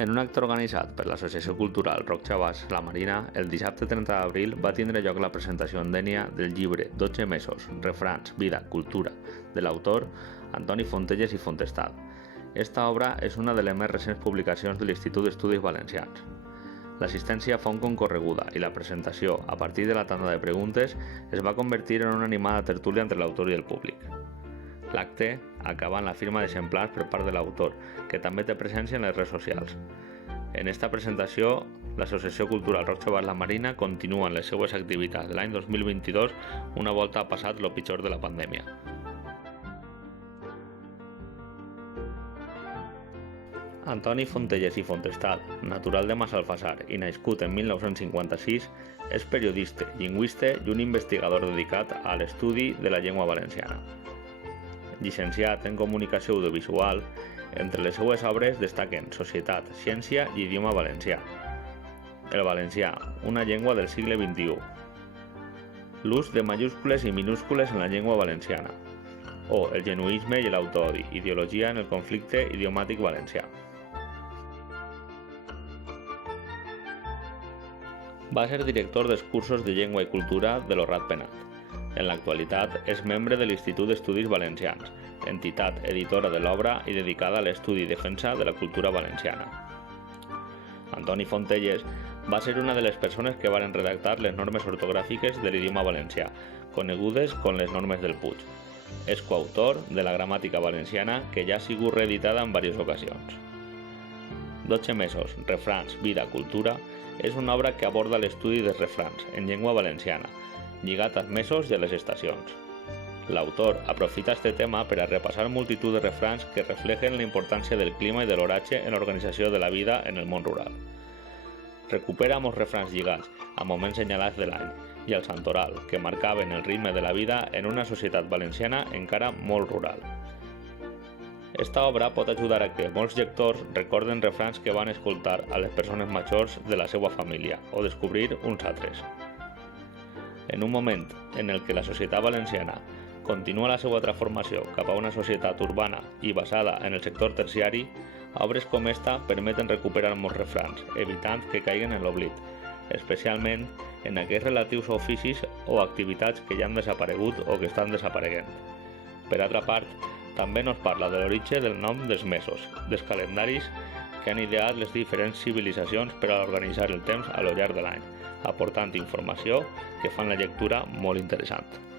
En un acte organitzat per l'Associació Cultural Roc Xavàs La Marina, el dissabte 30 d'abril va tindre lloc la presentació en Dénia del llibre 12 mesos, refrans, vida, cultura, de l'autor Antoni Fontelles i Fontestad. Esta obra és una de les més recents publicacions de l'Institut d'Estudis Valencians. L'assistència fou concorreguda i la presentació, a partir de la tanda de preguntes, es va convertir en una animada tertúlia entre l'autor i el públic. L'acte acaba amb la firma d'exemplars per part de l'autor, que també té presència en les redes socials. En esta presentació, l'Associació Cultural Roc Xavàs La Marina continua en les seues activitats de l'any 2022 una volta ha passat lo pitjor de la pandèmia. Antoni Fontelles i Fontestad, natural de Massalfassar i nascut en 1956, és periodista, lingüista i un investigador dedicat a l'estudi de la llengua valenciana. Llicenciat en Comunicació Audiovisual, entre les seues obres destaquen Societat, Ciència i Idioma Valencià. El valencià, una llengua del segle XXI. L'ús de majúscules i minúscules en la llengua valenciana. O el genuïsme i l'autoodi, ideologia en el conflicte idiomàtic valencià. Va ser director dels cursos de Llengua i Cultura de l'Orrat Penat. En l'actualitat és membre de l'Institut d'Estudis Valencians, entitat editora de l'obra i dedicada a l'estudi i defensa de la cultura valenciana. Antoni Fontelles va ser una de les persones que varen redactar les normes ortogràfiques de l'idioma valencià, conegudes com les normes del Puig. És coautor de la gramàtica valenciana que ja ha sigut reeditada en diverses ocasions. 12 mesos, refrans, vida, cultura és una obra que aborda l'estudi dels refrans en llengua valenciana, lligat als mesos i a les estacions. L'autor aprofita este tema per a repassar multitud de refrans que reflejen la importància del clima i de l'oratge en l'organització de la vida en el món rural. Recupera molts refrans lligats a moments senyalats de l'any i al santoral, que marcaven el ritme de la vida en una societat valenciana encara molt rural. Esta obra pot ajudar a que molts lectors recorden refrans que van escoltar a les persones majors de la seva família o descobrir uns altres. En un moment en el que la societat valenciana continua la seva transformació cap a una societat urbana i basada en el sector terciari, obres com esta permeten recuperar molts refrans, evitant que caiguen en l'oblit, especialment en aquells relatius a oficis o activitats que ja han desaparegut o que estan desapareguent. Per altra part, també nos parla de l'origen del nom dels mesos, dels calendaris que han ideat les diferents civilitzacions per a organitzar el temps a lo llarg de l'any, aportant informació que fan la lectura molt interessant.